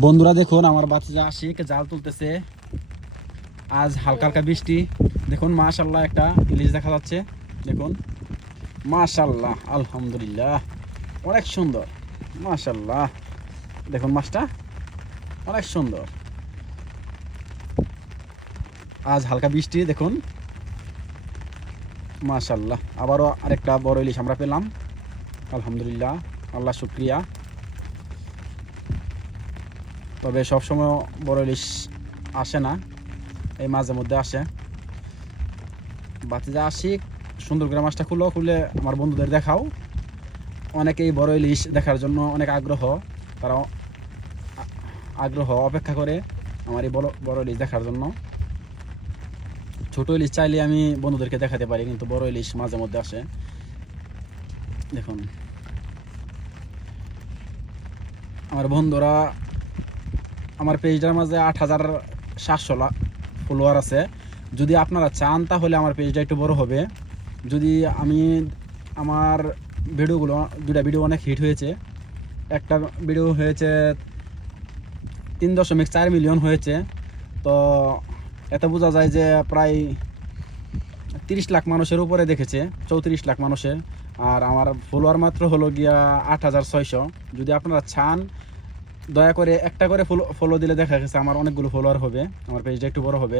বন্ধুরা দেখুন, আমার বাচ্চা আশিক জাল তুলতেছে। আজ হালকা হালকা বৃষ্টি। দেখুন মাশাল্লাহ একটা ইলিশ দেখা যাচ্ছে। দেখুন মাশাল্লাহ, আলহামদুলিল্লাহ, অনেক সুন্দর। মাশাল্লাহ, দেখুন মাছটা অনেক সুন্দর। আজ হালকা বৃষ্টি, দেখুন মাশাল্লাহ। আবারও আরেকটা বড় ইলিশ আমরা পেলাম, আলহামদুলিল্লাহ, আল্লাহ শুক্রিয়া। তবে সবসময় বড় ইলিশ আসে না, এই মাঝে মধ্যে আসে। বাতিজা আশিক, সুন্দর করে মাছটা খুলে আমার বন্ধুদের দেখাও। অনেকেই বড় ইলিশ দেখার জন্য অনেক আগ্রহ, তারা অপেক্ষা করে আমার এই বড় বড় ইলিশ দেখার জন্য। ছোট ইলিশ চাইলে আমি বন্ধুদেরকে দেখাতে পারি, কিন্তু বড় ইলিশ মাঝে মধ্যে আসে। দেখুন আমার বন্ধুরা, আমার পেজটার মাঝে 8700 ফলোয়ার আছে। যদি আপনারা চান তাহলে আমার পেজটা একটু বড় হবে। যদি আমি আমার ভিডিওগুলো, দুটা ভিডিও অনেক হিট হয়েছে। একটা ভিডিও হয়েছে 3.4 মিলিয়ন হয়েছে। তো এত বোঝা যায় যে প্রায় 30 লাখ মানুষের উপরে দেখেছে, 34 লাখ মানুষের। আর আমার ফলোয়ার মাত্র হলো গিয়া 8600। যদি আপনারা চান দয়া করে একটা করে ফলো দিলে দেখা গেছে আমার অনেকগুলো ফলোয়ার হবে, আমার পেজটা একটু বড় হবে।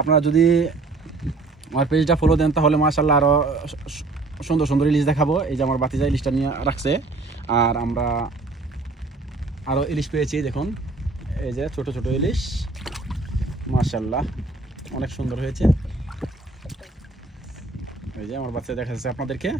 আপনারা যদি আমার পেজটা ফলো দেন তাহলে মাশাআল্লাহ আরও সুন্দর সুন্দর ইলিশ দেখাবো। এই যে আমার বাতিজা ইলিশটা নিয়ে রাখছে, আর আমরা আরও ইলিশ পেয়েছি। দেখুন এই যে ছোট ছোট ইলিশ, মাশাআল্লাহ অনেক সুন্দর হয়েছে। এই যে আমার বাচ্চা দেখা যাচ্ছে আপনাদেরকে।